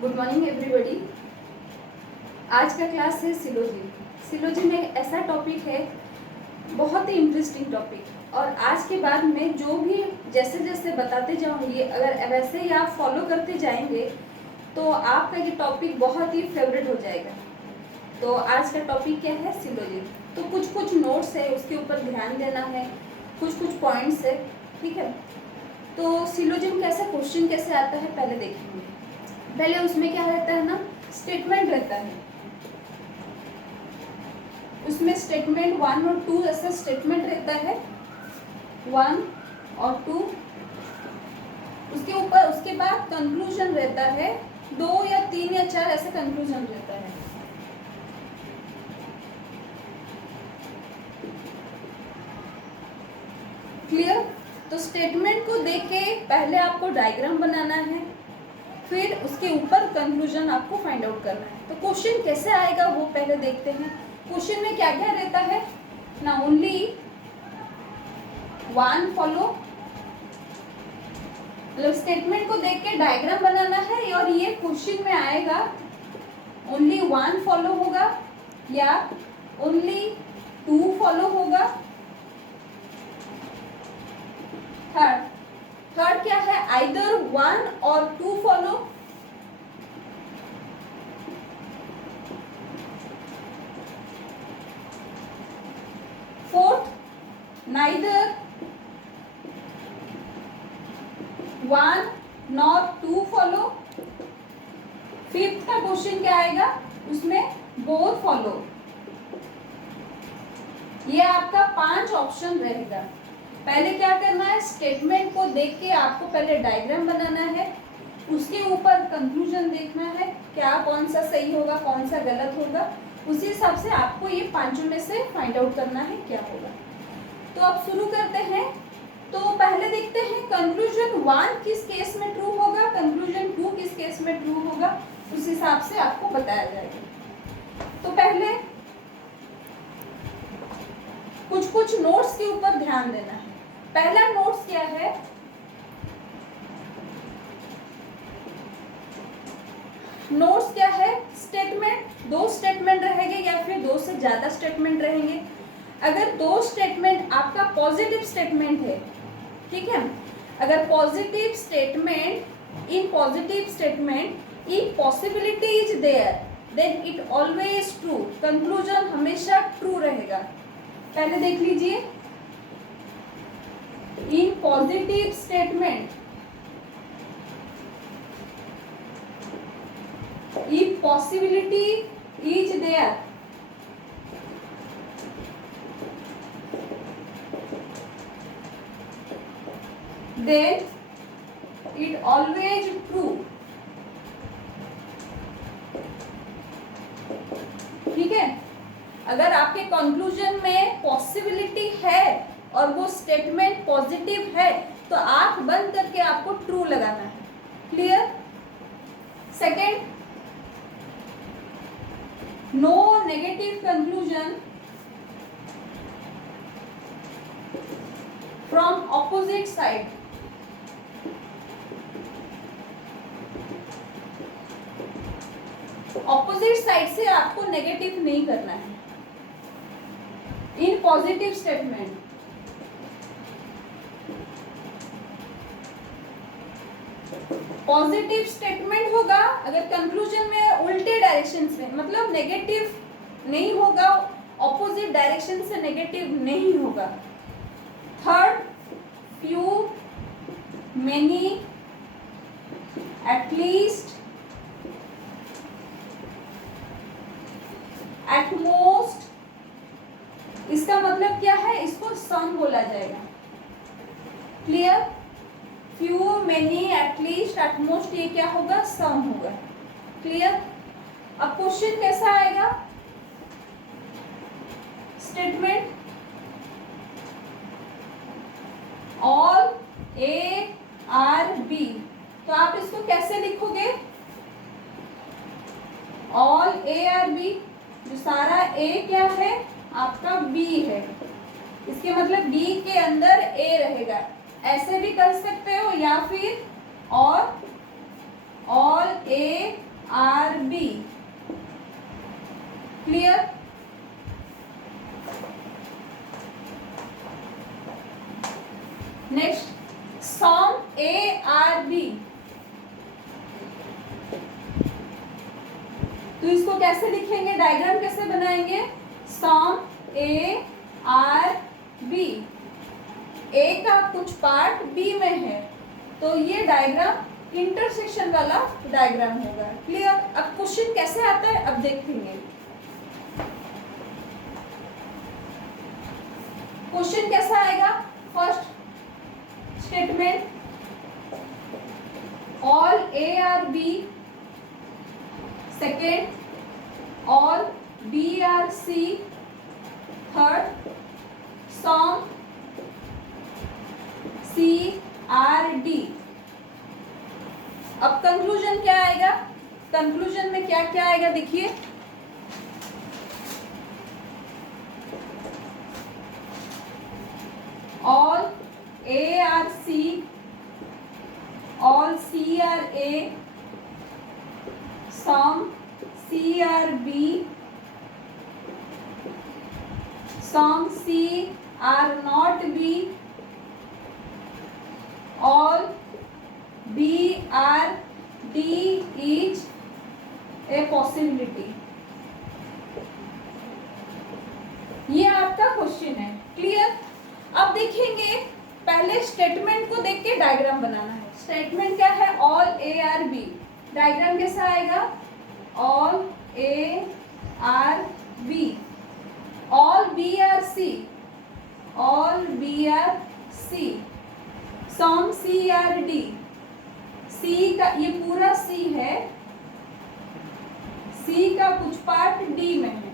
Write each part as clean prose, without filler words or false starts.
Good morning everybody. आज का class है सिलोजिन। सिलोजिन एक ऐसा टॉपिक है, बहुत ही इंटरेस्टिंग टॉपिक, और आज के बाद में जो भी जैसे जैसे बताते जाऊंगी, अगर वैसे ही आप फॉलो करते जाएंगे तो आपका ये टॉपिक बहुत ही फेवरेट हो जाएगा। तो आज का टॉपिक क्या है? सिलोजिन। तो कुछ कुछ नोट्स है, उसके ऊपर ध्यान देना है, कुछ कुछ पॉइंट्स है, ठीक है। तो सिलोजिन कैसे, क्वेश्चन कैसे आता है पहले देखेंगे। पहले उसमें क्या रहता है ना, स्टेटमेंट रहता है। उसमें स्टेटमेंट 1 और 2 ऐसा स्टेटमेंट रहता है, 1 और 2। उसके ऊपर उसके बाद कंक्लूजन रहता है, 2 या 3 या 4 ऐसे कंक्लूजन रहता है। क्लियर? तो स्टेटमेंट को देख के पहले आपको डायग्राम बनाना है, फिर उसके ऊपर कंक्लूजन आपको फाइंड आउट करना है। तो क्वेश्चन कैसे आएगा वो पहले देखते हैं। क्वेश्चन में क्या क्या रहता है ना, ओनली 1 फॉलो, मतलब स्टेटमेंट को देख के डायग्राम बनाना है, और ये क्वेश्चन में आएगा ओनली 1 फॉलो होगा या ओनली 2 फॉलो होगा। थर्ड क्या है, आइदर 1 और 2 follow. Fourth, neither 1 nor 2 follow. Fifth का क्वेश्चन क्या आएगा, उसमें बोथ फॉलो। ये आपका 5 ऑप्शन रहेगा। पहले क्या करना है, स्टेटमेंट को देख के आपको पहले डायग्राम बनाना है, उसके ऊपर कंक्लूजन देखना है, क्या कौन सा सही होगा कौन सा गलत होगा, उसी हिसाब से आपको ये 5 में से फाइंड आउट करना है क्या होगा। तो अब शुरू करते हैं। तो पहले देखते हैं कंक्लूजन 1 किस केस में ट्रू होगा, कंक्लूजन 2 किस केस में ट्रू होगा, उस हिसाब से आपको बताया जाएगा। तो पहले कुछ कुछ नोट्स के ऊपर ध्यान देना है। पहला नोट्स क्या है, नोट्स क्या है, स्टेटमेंट, 2 स्टेटमेंट रहेंगे या फिर 2 से ज्यादा स्टेटमेंट रहेंगे। अगर 2 स्टेटमेंट आपका पॉजिटिव स्टेटमेंट है, ठीक है, अगर positive statement, in positive statement if possibility is there then it always true, conclusion हमेशा ट्रू रहेगा। पहले देख लीजिए, इन पॉजिटिव स्टेटमेंट if possibility is there then it always true, ठीक है। अगर आपके कंक्लूजन में पॉसिबिलिटी है और वो स्टेटमेंट पॉजिटिव है तो आंख बंद करके आपको ट्रू लगाना है। Clear? Second, no negative conclusion from opposite side, opposite side से आपको नेगेटिव नहीं करना है। In positive statement positive statement होगा अगर कंक्लूजन में उल्टे डायरेक्शन में, मतलब नेगेटिव नहीं होगा, ऑपोजिट डायरेक्शन से नेगेटिव नहीं होगा। Third, few, many, at least, at most, इसका मतलब क्या है, इसको सम बोला जाएगा। Clear? Few, many, at least, at most, ये क्या होगा, सम होगा। क्लियर? अब क्वेश्चन कैसा आएगा, statement all A are B, तो आप इसको कैसे लिखोगे, ऑल ए आर बी, जो सारा ए क्या है आपका बी है, इसके मतलब बी के अंदर ए रहेगा। ऐसे भी कर सकते हो, या फिर और all A are B. Clear? Next some A are B. तो इसको कैसे लिखेंगे, डायग्राम कैसे बनाएंगे? सम ए आर बी, ए का कुछ पार्ट बी में है, तो ये डायग्राम इंटरसेक्शन वाला डायग्राम होगा। क्लियर? अब क्वेश्चन कैसे आता है अब देखेंगे। क्वेश्चन कैसा आएगा? First statement, all A are B. Second, all B are C. Third, some C are D. अब कंक्लूजन क्या आएगा? कंक्लूजन में क्या क्या आएगा देखिए। All A are C, all C are A, some C are B, some C are not B, all B are D is a possibility. ये आपका क्वेश्चन है। क्लियर? अब देखेंगे, पहले स्टेटमेंट को देख के डायग्राम बनाना है। स्टेटमेंट क्या है? All A are B. Diagram कैसा आएगा? All A are B, all B are C, all B are C, some C are D. C का ये पूरा सी है, सी का कुछ पार्ट डी में है।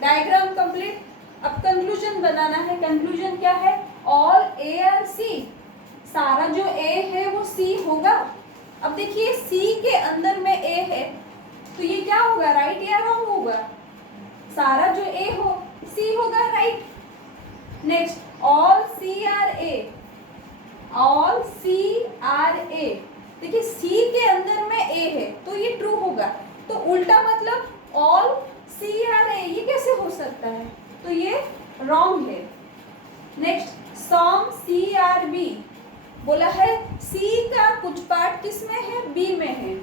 Diagram complete. अब कंक्लूजन बनाना है। कंक्लूजन क्या है? ऑल ए आर सी, सारा जो ए है वो सी होगा। अब देखिए सी के अंदर में ए है, तो ये क्या होगा, राइट या रॉन्ग होगा? सारा जो ए हो सी होगा, right. Next, all C are A, all C are A. देखिए सी के अंदर में ए है तो ये ट्रू होगा, तो उल्टा मतलब ऑल सी आर ए, ये कैसे हो सकता है? तो ये रॉन्ग है। Next, some C are B, बोला है सी का कुछ पार्ट किस में है? बी में है।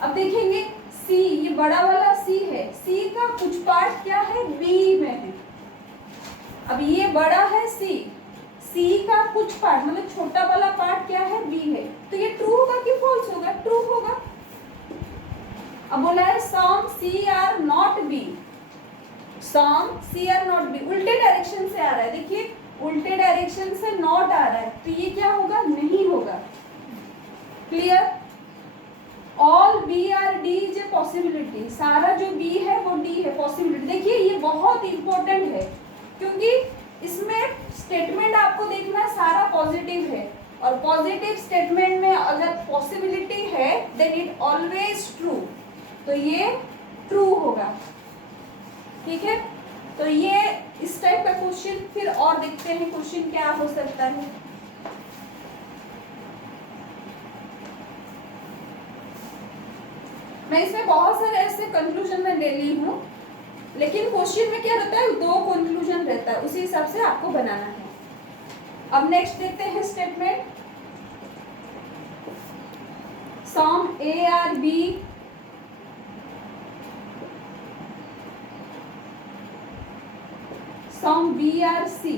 अब देखेंगे सी, ये बड़ा वाला सी है, सी का कुछ पार्ट क्या है? बी में है। अब ये बड़ा है सी, सी का कुछ पार्ट मतलब छोटा वाला पार्ट क्या है? बी है। तो ये ट्रू होगा कि फॉल्स होगा? ट्रू होगा। अब बोला है some C are not B, some C are not B, उल्टे डायरेक्शन से आ रहा है। देखिए उल्टे डायरेक्शन से नॉट आ रहा है, तो ये क्या होगा? नहीं होगा। Clear? All B are D is a possibility, सारा जो बी है वो डी है, पॉसिबिलिटी। देखिए ये बहुत इंपॉर्टेंट है, क्योंकि इसमें स्टेटमेंट आपको देखना सारा पॉजिटिव है, और पॉजिटिव स्टेटमेंट में अगर पॉसिबिलिटी है देन इट ऑलवेज ट्रू, तो ये ट्रू होगा। ठीक है? तो ये इस टाइप का क्वेश्चन। फिर और देखते हैं क्वेश्चन क्या हो सकता है। मैं इसमें बहुत सारे ऐसे कंक्लूजन में ले ली हूँ, लेकिन क्वेश्चन में क्या रहता है? दो कंक्लूजन रहता है, उसी हिसाब से आपको बनाना है। अब नेक्स्ट देखते हैं statement, some A are B, some B are C.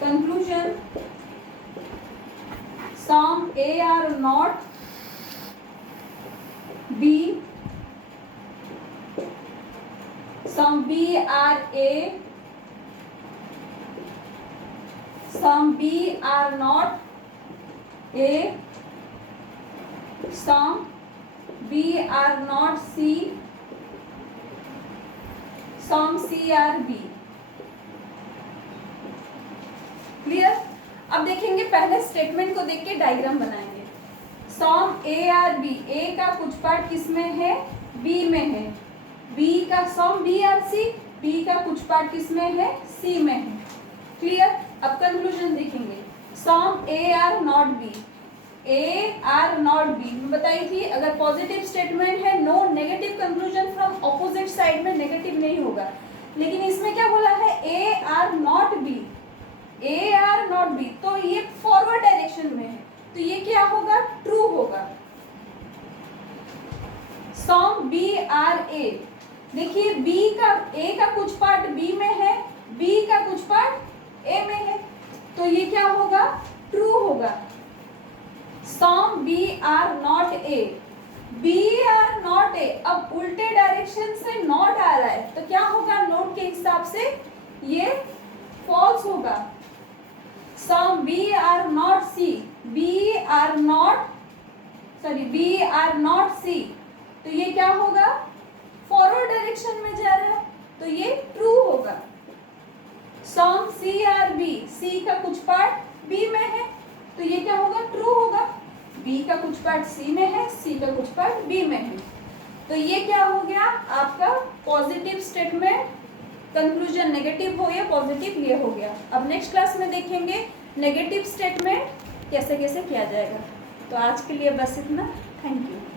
Conclusion, some A are not B, some B are A, some B are not A, some B are not C, some C are B. Clear? अब देखेंगे, पहले statement को देख के diagram बनाएंगे। सम A are B, ए का कुछ part किस में है? बी में है। बी का some B are C, B का कुछ पार्ट किस में है? सी में है। क्लियर? अब कंक्लूजन देखेंगे, some A are not B, A are not B मैं बताई थी, अगर पॉजिटिव स्टेटमेंट है no negative conclusion from opposite side में नेगेटिव नहीं होगा, लेकिन इसमें क्या बोला है A are not B, A are not B, तो ये फॉरवर्ड डायरेक्शन में है, तो ये क्या होगा ट्रू होगा। सॉन्ग बी आर ए, देखिए बी का ए का कुछ पार्ट बी में है, बी का कुछ पार्ट ए में है, तो ये क्या होगा ट्रू होगा। Some B are not A, B are not A, अब उल्टे डायरेक्शन से नॉट आ रहा है तो क्या होगा नोट के हिसाब से ये फॉल्स होगा। Some B are not C, B are not C, तो ये क्या होगा फॉरवर्ड डायरेक्शन में जा रहा है, तो ये ट्रू होगा। सॉन्ग सी आर बी, सी का कुछ पार्ट बी में है, तो ये क्या होगा ट्रू होगा। बी का कुछ पार्ट सी में है, सी का कुछ पार्ट बी में है, तो ये क्या हो गया आपका पॉजिटिव स्टेटमेंट, कंक्लूजन नेगेटिव हो या पॉजिटिव ये हो गया। अब नेक्स्ट क्लास में देखेंगे नेगेटिव स्टेटमेंट कैसे कैसे किया जाएगा। तो आज के लिए बस इतना, थैंक यू।